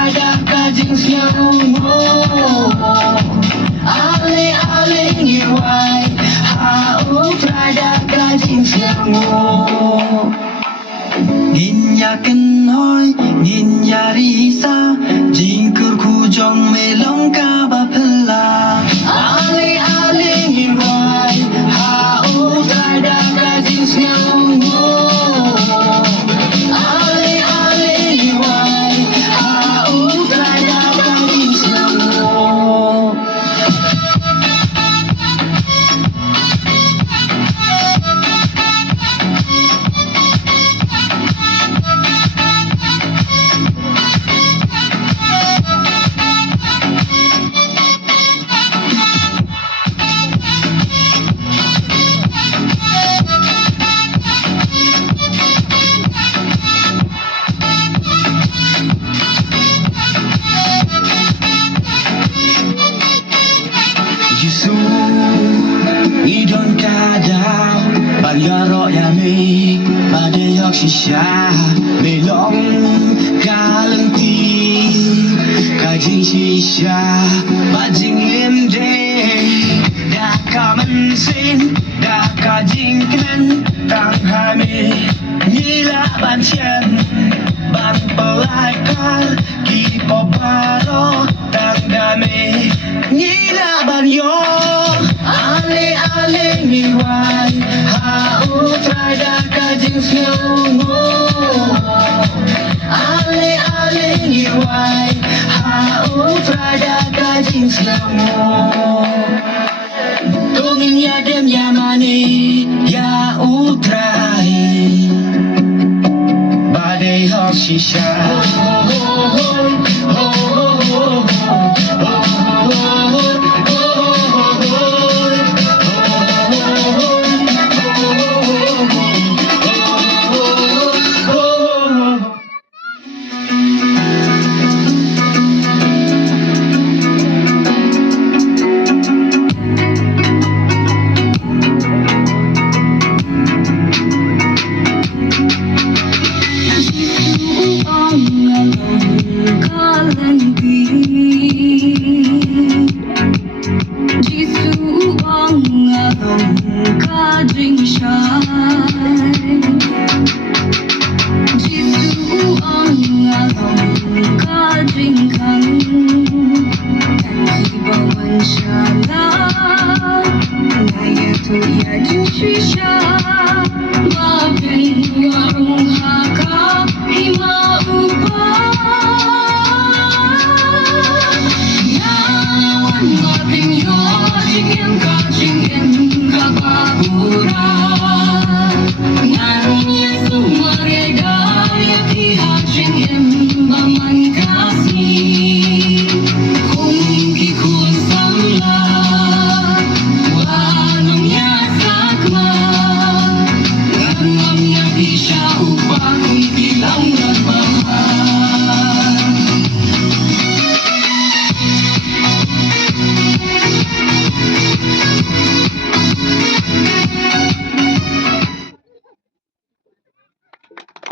Prada kajing siang Ale ale ngiwai Hau Prada kajing siang Nhìn nhà kinh hoi nhìn nhà đi xa Jing kur khu jong me long ka ba phela Ale ale ngiwai Hau Prada kajing siang Ale ale ngiwai Hau Prada kajing siang Giêsu đi đón ca đào bạn gà rõ nhà mi mà để học xa mê lòng ca lưng tim ca jing xa mà jing em đê đã ca mình xin đã ca jing kenen tăng hai mi như là bàn chân bàn bờ ai ca kỳ bỏ ba đó tăng đam mê như là bàn yo ale ale ngiwai Hau Prada kajing siang Ale ale ngiwai Hau Prada kajing siang Tungin ya dem ya mani ya utrai Badai hok shisha Hãy subscribe cho kênh Ghiền Mì Gõ để không bỏ lỡ